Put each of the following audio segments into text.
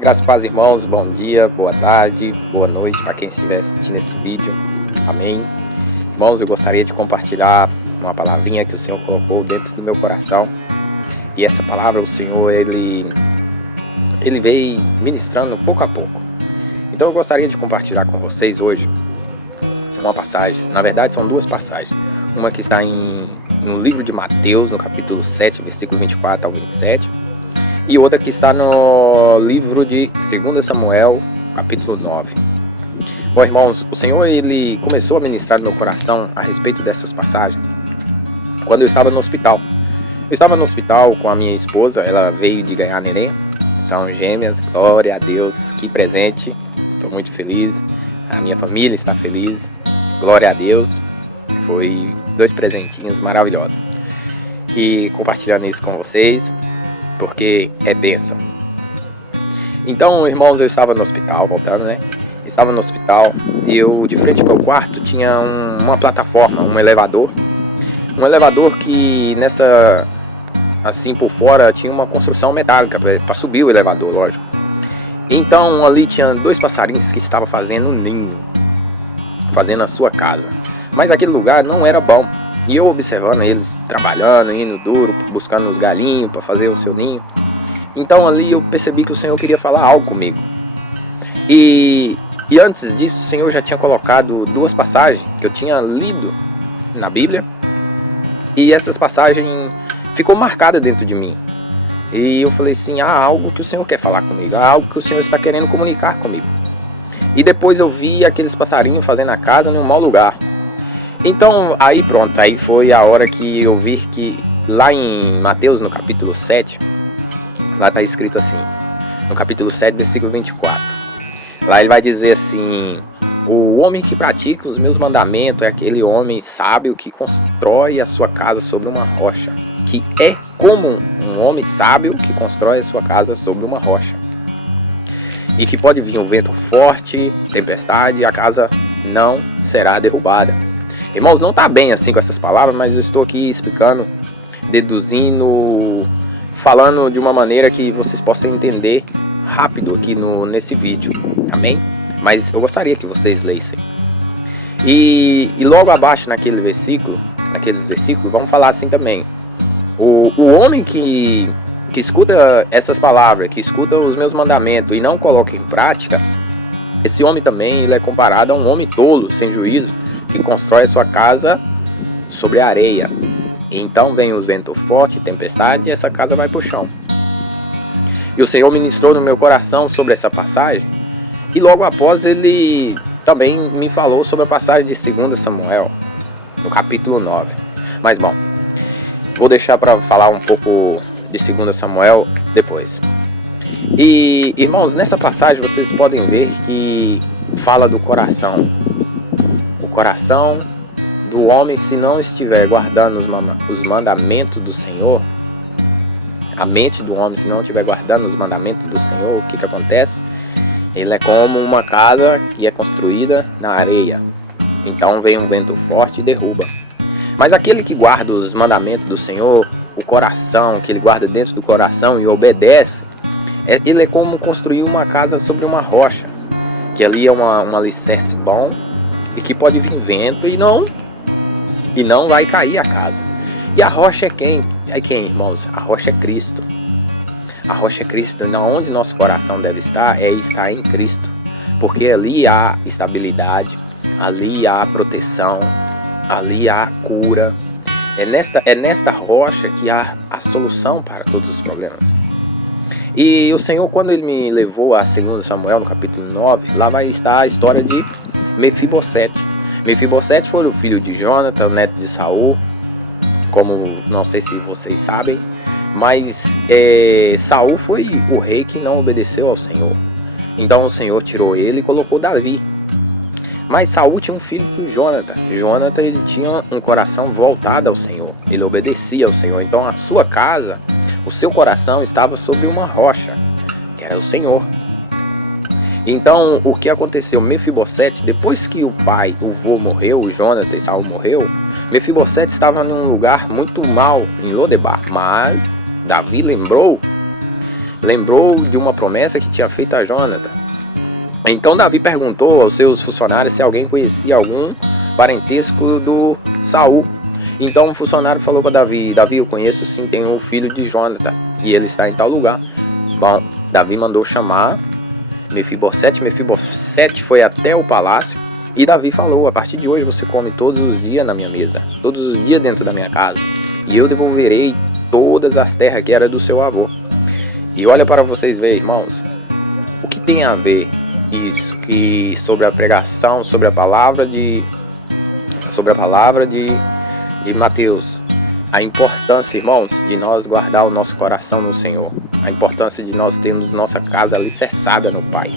Graças a paz, irmãos, bom dia, boa tarde, boa noite para quem estiver assistindo esse vídeo. Amém. Irmãos, eu gostaria de compartilhar uma palavrinha que o Senhor colocou dentro do meu coração. E essa palavra, o Senhor, Ele veio ministrando pouco a pouco. Então eu gostaria de compartilhar com vocês hoje uma passagem. Na verdade, são duas passagens. Uma que está no livro de Mateus, no capítulo 7, versículo 24 ao 27. E outra que está no livro de 2 Samuel, capítulo 9. Bom, irmãos, o Senhor ele começou a ministrar no meu coração a respeito dessas passagens quando eu estava no hospital. Eu estava no hospital com a minha esposa, ela veio de ganhar neném, são gêmeas, glória a Deus, que presente, estou muito feliz, a minha família está feliz, glória a Deus, foi 2 presentinhos maravilhosos. E compartilhando isso com vocês, porque é bênção. Então, irmãos, eu estava no hospital, voltando, né? Estava no hospital e eu, de frente ao meu quarto, tinha uma plataforma, um elevador. Um elevador que nessa, assim por fora, tinha uma construção metálica para subir o elevador, lógico. Então, ali tinha 2 passarinhos que estavam fazendo um ninho, fazendo a sua casa. Mas aquele lugar não era bom. E eu observando eles trabalhando, indo duro, buscando os galinhos para fazer o seu ninho. Então ali eu percebi que o Senhor queria falar algo comigo. E antes disso o Senhor já tinha colocado 2 passagens que eu tinha lido na Bíblia. E essas passagens ficou marcadas dentro de mim. E eu falei assim, há algo que o Senhor quer falar comigo, há algo que o Senhor está querendo comunicar comigo. E depois eu vi aqueles passarinhos fazendo a casa em um mau lugar. Então, aí pronto, aí foi a hora que eu vi que lá em Mateus, no capítulo 7, lá está escrito assim, no capítulo 7, versículo 24. Lá ele vai dizer assim, o homem que pratica os meus mandamentos é aquele homem sábio que constrói a sua casa sobre uma rocha, que é como um homem sábio que constrói a sua casa sobre uma rocha. E que pode vir um vento forte, tempestade, e a casa não será derrubada. Irmãos, não está bem assim com essas palavras, mas eu estou aqui explicando, deduzindo, falando de uma maneira que vocês possam entender rápido aqui nesse vídeo, amém? Mas eu gostaria que vocês lessem. E logo abaixo naqueles versículos, vamos falar assim também. O homem que escuta essas palavras, que escuta os meus mandamentos e não coloca em prática, esse homem também ele é comparado a um homem tolo, sem juízo, que constrói a sua casa sobre a areia. Então vem o vento forte, tempestade, e essa casa vai para o chão. E o Senhor ministrou no meu coração sobre essa passagem. E logo após ele também me falou sobre a passagem de 2 Samuel, no capítulo 9. Mas bom, vou deixar para falar um pouco de 2 Samuel depois. E irmãos, nessa passagem vocês podem ver que fala do coração. O coração do homem, se não estiver guardando os mandamentos do Senhor, a mente do homem, se não estiver guardando os mandamentos do Senhor, o que acontece? Ele é como uma casa que é construída na areia. Então vem um vento forte e derruba. Mas aquele que guarda os mandamentos do Senhor, o coração, que ele guarda dentro do coração e obedece, ele é como construir uma casa sobre uma rocha, que ali é um alicerce bom, e que pode vir vento e não vai cair a casa. E a rocha é quem? É quem, irmãos? A rocha é Cristo. A rocha é Cristo. E onde nosso coração deve estar é estar em Cristo. Porque ali há estabilidade, ali há proteção, ali há cura. É nesta rocha que há a solução para todos os problemas. E o Senhor, quando ele me levou a 2 Samuel, no capítulo 9, lá vai estar a história de Mefibosete. Mefibosete foi o filho de Jonathan, neto de Saul, como não sei se vocês sabem, mas Saul foi o rei que não obedeceu ao Senhor. Então o Senhor tirou ele e colocou Davi. Mas Saul tinha um filho de Jonathan. Jonathan ele tinha um coração voltado ao Senhor, ele obedecia ao Senhor. Então a sua casa, o seu coração estava sobre uma rocha, que era o Senhor. Então, o que aconteceu? Mefibosete, depois que o vô morreu, o Jonathan e Saul morreu, Mefibosete estava num lugar muito mal, em Lodebar. Mas Davi lembrou lembrou de uma promessa que tinha feito a Jonathan. Então Davi perguntou aos seus funcionários se alguém conhecia algum parentesco do Saul. Então o funcionário falou para Davi: Davi, eu conheço sim, tem um filho de Jonathan e ele está em tal lugar. Bom, Davi mandou chamar Mefibosete. Mefibosete foi até o palácio e Davi falou: a partir de hoje você come todos os dias na minha mesa, todos os dias dentro da minha casa, e eu devolverei todas as terras que era do seu avô. E olha para vocês verem, irmãos, o que tem a ver isso que sobre a pregação, sobre a palavra de Mateus. A importância, irmãos, de nós guardar o nosso coração no Senhor. A importância de nós termos nossa casa alicerçada no Pai.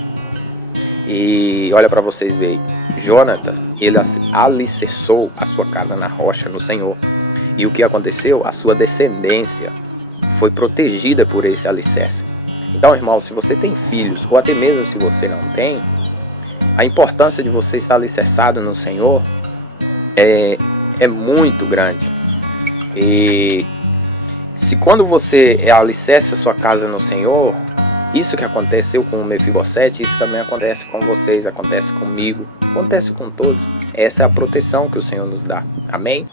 E olha para vocês verem, Jonathan, ele alicerçou a sua casa na rocha, no Senhor. E o que aconteceu? A sua descendência foi protegida por esse alicerce. Então, irmão, se você tem filhos, ou até mesmo se você não tem, a importância de você estar alicerçado no Senhor é muito grande. E se quando você alicerça a sua casa no Senhor, isso que aconteceu com o Mefibosete, isso também acontece com vocês, acontece comigo, acontece com todos. Essa é a proteção que o Senhor nos dá. Amém?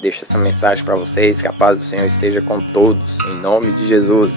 Deixo essa mensagem para vocês, que a paz do Senhor esteja com todos, em nome de Jesus.